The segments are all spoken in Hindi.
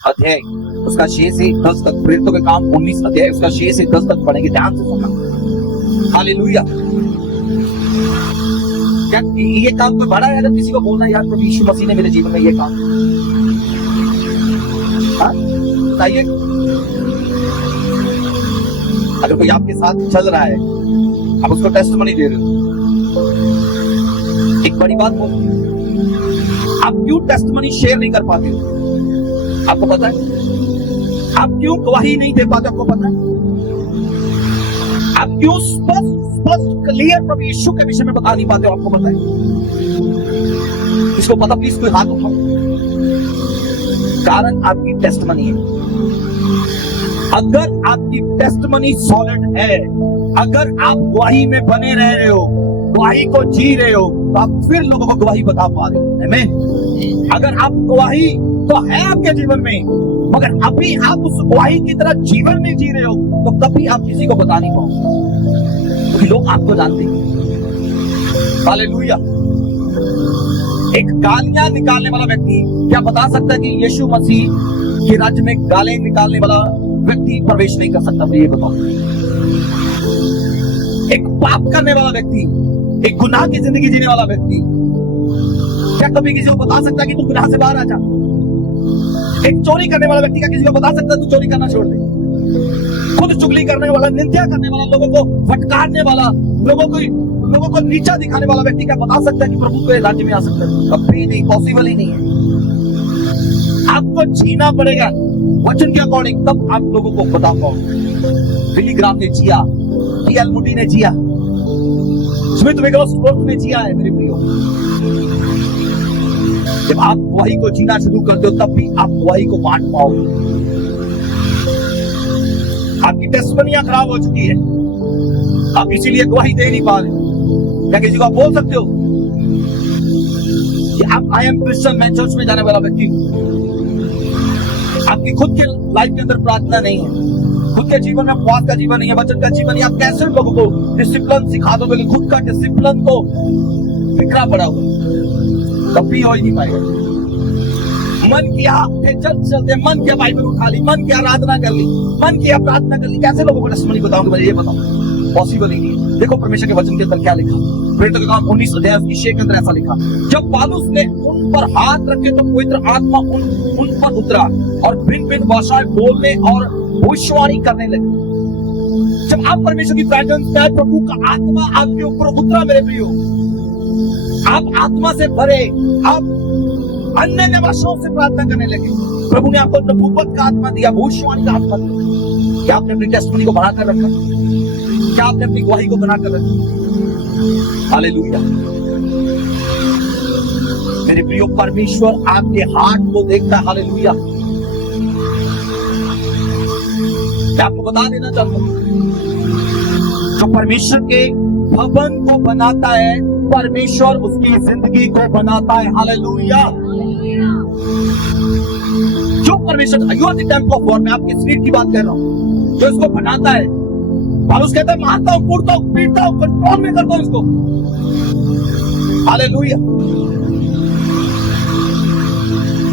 अध्याय उसका 6 से 10 तक, प्रेरितों के काम 19 अध्याय उसका 6 से 10 तक पढ़ेंगे, ध्यान से सुनना। हालेलुया। क्या ये काम कोई बड़ा है? अगर किसी को बोलना यार प्रभु यीशु मसीह ने मेरे जीवन में ये काम, बताइए। अगर कोई आपके साथ चल रहा है, आप उसको टेस्टिमनी दे रहे हो, एक बड़ी बात बोलो, आप क्यों टेस्टिमनी शेयर नहीं कर पाते हो? आपको पता है? आप क्यों गवाही नहीं दे पाते? आपको पता है? आप क्यों स्पष्ट क्लियर प्रभु यीशु के विषय में बता नहीं पाते हो? आपको पता है? इसको पता? प्लीज कोई हाथ उठाओ। कारण आपकी टेस्टिमनी है। अगर आपकी टेस्टिमनी सॉलिड है, अगर आप गवाही में बने रह रहे हो, गवाही को जी रहे हो, तो आप फिर लोगों को गवाही बता पा रहे हो। आमीन। अगर आप गवाही तो है आपके जीवन में, मगर अभी आप उस गवाही की तरह जीवन नहीं जी रहे हो, तो कभी आप किसी को बता नहीं पाओगे, क्योंकि लोग आपको जानते हैं। हालेलुया। एक गालियां निकालने वाला व्यक्ति क्या बता सकता है कि यीशु मसीह के राज्य में गालें निकालने वाला व्यक्ति प्रवेश नहीं कर सकता? ये बताओ। एक पाप करने वाला व्यक्ति, एक गुनाह की जिंदगी जीने वाला व्यक्ति क्या कभी किसी को बता सकता है कि तू गुनाह से बाहर आ जा? एक चोरी करने वाला व्यक्ति क्या किसी को बता सकता है तू चोरी करना छोड़ दे? खुद चुगली करने वाला, निंदा करने वाला, लोगों को फटकारने वाला, लोगों को नीचा दिखाने वाला व्यक्ति क्या बता सकता है कि प्रभु के राज्य में आ सकता है? कभी नहीं, पॉसिबल ही नहीं है। आपको जीना पड़ेगा वचन के अकॉर्डिंग, तब आप लोगों को बता पाओगे। बिली ग्राम ने जिया, डी.एल. मूडी ने जिया, स्मिथ विगलस्वर्थ ने जिया है मेरे प्रियो। जब आप गवाही को जीना शुरू करते हो, तब भी आप गवाही को बांट पाओगे। आपकी टेस्टिमनियां खराब हो चुकी है, आप इसीलिए गवाही दे नहीं पा रहे। क्या किसी को आप बोल सकते हो कि आप आई एम क्रिश्चियन, मैं चर्च में जाने वाला व्यक्ति हूं? आपकी खुद के लाइफ के अंदर प्रार्थना नहीं है, खुद के जीवन में उपवास का जीवन नहीं है, वचन का जीवन नहीं, आप कैसे लोगों को डिसिप्लिन सिखा दोगे? खुद का डिसिप्लिन तो बिखरा पड़ा हुआ, कभी हो ही नहीं पाएगा। मन किया चलते, मन किया बाइबल उठा ली, मन किया आराधना कर ली, मन किया प्रार्थना कर ली, कैसे लोगों को टेस्टिमनी बताऊंगा? मुझे ये बताओ, पॉसिबल ही नहीं है। देखो परमेश्वर के वचन के अंदर क्या लिखा, प्रेरितों के काम 19 अध्याय उसकी 6 के अंदर ऐसा लिखा, जब पौलुस ने उन पर हाथ रखे तो पवित्र आत्मा उन पर उतरा और भिन्न भिन्न भाषाएं बोलने और भविष्यवाणी करने लगे। जब आप परमेश्वर की प्रेजेंस में, प्रभु का आत्मा आपके ऊपर उतरा मेरे प्रियो, आप आत्मा से भरे, आप अन्य भाषाओं से प्रार्थना करने लगे। प्रभु ने आपको नबूवत का आत्मा दिया, भविष्यवाणी का आत्मा दिया। क्या आपने अपनी टेस्टिमनी को बढ़ाकर रखा? क्या आपने अपनी गवाही को बनाकर रखा? हालेलुया। मेरे प्रियो, परमेश्वर आपके हार्ट को देखता है। हालेलुया। मैं आपको बता देना चाहता हूं, जो परमेश्वर के भवन को बनाता है, परमेश्वर उसकी जिंदगी को बनाता है। हालेलुया। जो परमेश्वर, you are the temple of God, मैं आपके शरीर की बात कर रहा हूं, जो इसको बनाता है। पौलुस कहता है मारता हूं, कूटता हूं, पीटता हूं, कंट्रोल में करता हूं इसको। हालेलुया।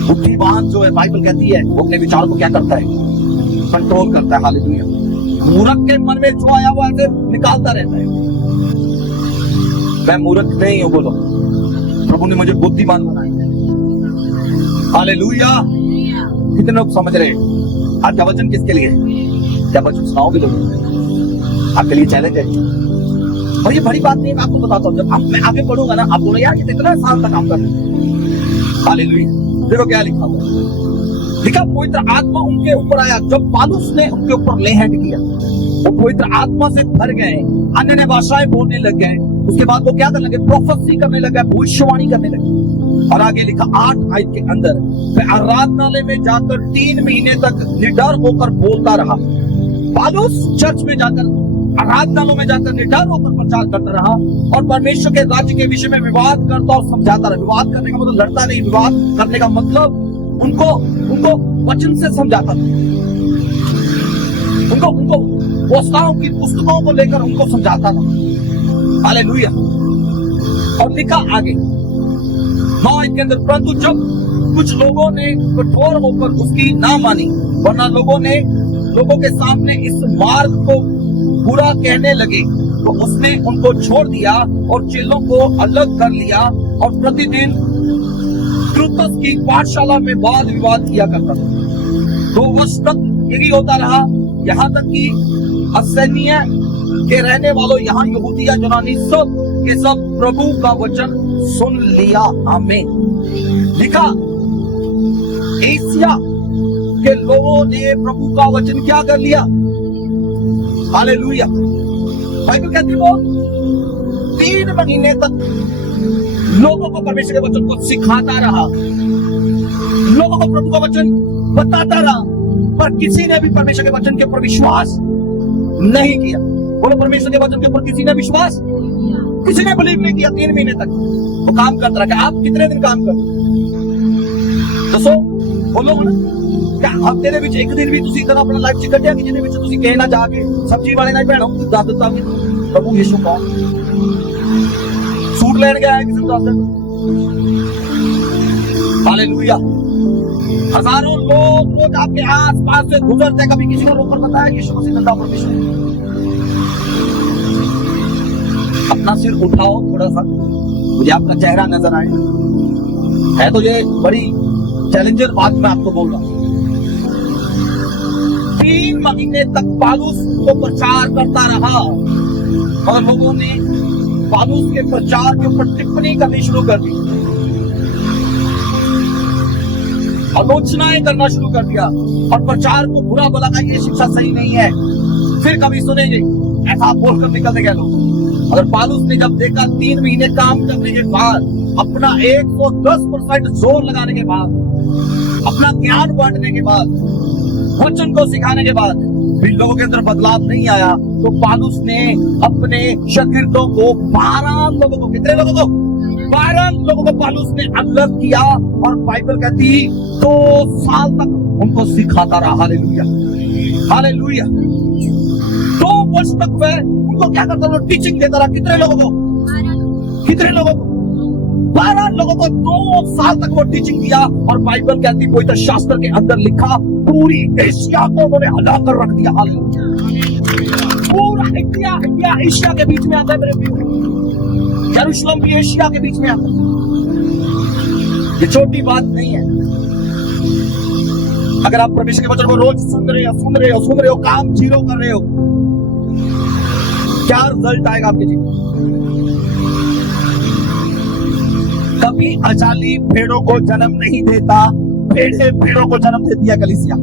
बुद्धिमान जो है, बाइबल कहती है, वो अपने विचारों को क्या करता है? कंट्रोल करता है। हालेलुया। मूर्ख के मन में जो आया वो ऐसे निकालता रहता है। मैं मूर्ख नहीं हूं, बोलो, प्रभु ने मुझे बुद्धिमान बनाया। हालेलुया। कितने लोग समझ रहे हैं? आज का वचन किसके लिए? क्या वचन सुनाओगे लोग? आपके लिए चैलेंज है। और ये बड़ी बात नहीं है, मैं आपको बताता हूँ, जब मैं आगे पढ़ूंगा ना, आप बोलो यार ये इतना साल तक काम कर रहे हैं। हालेलुया। देखो क्या लिखा हुआ, लिखा पवित्र आत्मा उनके ऊपर आया। जब पौलुस ने उनके ऊपर ले हैंड किया, वो पवित्र आत्मा से भर गए, अन्य भाषाएं बोलने लग गए। उसके बाद वो क्या करने लगे? प्रोफेसी करने लगे, भविष्यवाणी करने लगे। और आगे लिखा 8 आयत के अंदर, वह आराधनालय में जाकर 3 महीने तक निडर होकर बोलता रहा। पौलुस चर्च में जाकर, आराधनालयों में जाकर निडर होकर प्रचार करता रहा और परमेश्वर के राज्य के विषय में विवाद करता और समझाता रहा। विवाद करने का मतलब लड़ता नहीं, विवाद करने का मतलब उनको वचन से समझाता था। उनको पुस्तकों को लेकर उनको समझाता था। हालेलुया। और लिखा आगे 9 के अंदर, परंतु जब कुछ लोगों ने कठोर होकर उसकी ना मानी, वरना लोगों के सामने इस मार्ग को बुरा कहने लगे, तो उसने उनको छोड़ दिया और चेलों को अलग कर लिया और प्रतिदिन त्रुतस की पाठशाला में वाद विवाद किया करता था। 2 वर्ष तक यही होता रहा, यहाँ तक कि असैन्य के रहने वालों, यहाँ यहूदिया यूनानी सब के सब प्रभु का वचन सुन लिया। आमीन। लिखा, एशिया के लोगों ने प्रभु का वचन क्या कर लिया? हालेलुया। बाइबल कहती है वो 3 महीने तक लोगों को परमेश्वर के वचन को सिखाता रहा, लोगों को प्रभु का वचन बताता रहा, पर किसी ने भी परमेश्वर के वचन के ऊपर विश्वास नहीं किया। बोलो, परमेश्वर के वचन के ऊपर किसी ने विश्वास, किसी ने बिलीव नहीं किया। 3 महीने तक वो काम करता रहा। आप कितने दिन काम करते? दसो, बोलो ना, क्या हफ्ते ਦੇ ਵਿੱਚ ਇੱਕ ਦਿਨ ਵੀ ਤੁਸੀਂ ਇਦਾਂ ਆਪਣਾ ਲਾਈਫ ਚ ਕੱਢਿਆ ਕਿ ਜਿਹਦੇ ਵਿੱਚ ਤੁਸੀਂ ਕਹੇ ਨਾ ਜਾ ਕੇ ਸਬਜ਼ੀ ਵਾਲੇ ਨਾਲ ਭੈਣੋ ਦੱਸ ਦਿੱਤਾ ਕਿ ਪ੍ਰਭੂ ਯਿਸੂ ਕੌਣ? सूट लेने गया है किसी को दस? हालेलुया। हजारों लोग रोज आपके आस पास से गुजरते, कभी किसी को रोककर बताया यीशु मसीह जिंदा परमेश्वर। अपना सिर उठाओ थोड़ा सा, मुझे आपका चेहरा नजर आए। है तो ये बड़ी चैलेंजर बात मैं आपको बोल रहा हूं। 3 महीने तक पौलुस को प्रचार करता रहा और लोगों ने पौलुस के प्रचार के ऊपर टिप्पणी करनी शुरू कर दी, आलोचनाएं करना शुरू कर दिया और प्रचार को बुरा बोला कि ये शिक्षा सही नहीं है। फिर कभी सुनेंगे ऐसा बोलकर निकलते गए लोग। अगर पौलुस ने जब देखा 3 महीने काम करने के बाद, अपना 110% जोर लगाने के बाद, अपना ज्ञान बांटने के बाद, वचन को सिखाने के बाद भी लोगों के अंदर बदलाव नहीं आया, तो पौलुस ने अपने शागिर्दों को 12 लोगों को, कितने लोगों को? 12 लोगों को पौलुस ने अलग किया और बाइबल कहती 2 साल तक उनको सिखाता रहा। Hallelujah, hallelujah. 2 वर्ष तक वह उनको क्या करता रहा? टीचिंग देता रहा। कितने लोगों को? कितने लोगों को? 12 लोगों को 2 साल तक वो टीचिंग दिया। और बाइबल कहती, पवित्र शास्त्र के अंदर लिखा, पूरी एशिया को उन्होंने हला कर रख दिया। हालेलुया। पूरा इंडिया एशिया के बीच में आता है मेरे प्रियो। यरूशलेम भी एशिया के बीच में आता है। ये छोटी बात नहीं है। अगर आप परमेश्वर के वचन को रोज सुन रहे हो, काम 0 कर रहे हो, क्या रिजल्ट आएगा आपके जीवन? कभी अजाली भेड़ों को जन्म नहीं देता, भेड़ों को जन्म देती है कलीसिया।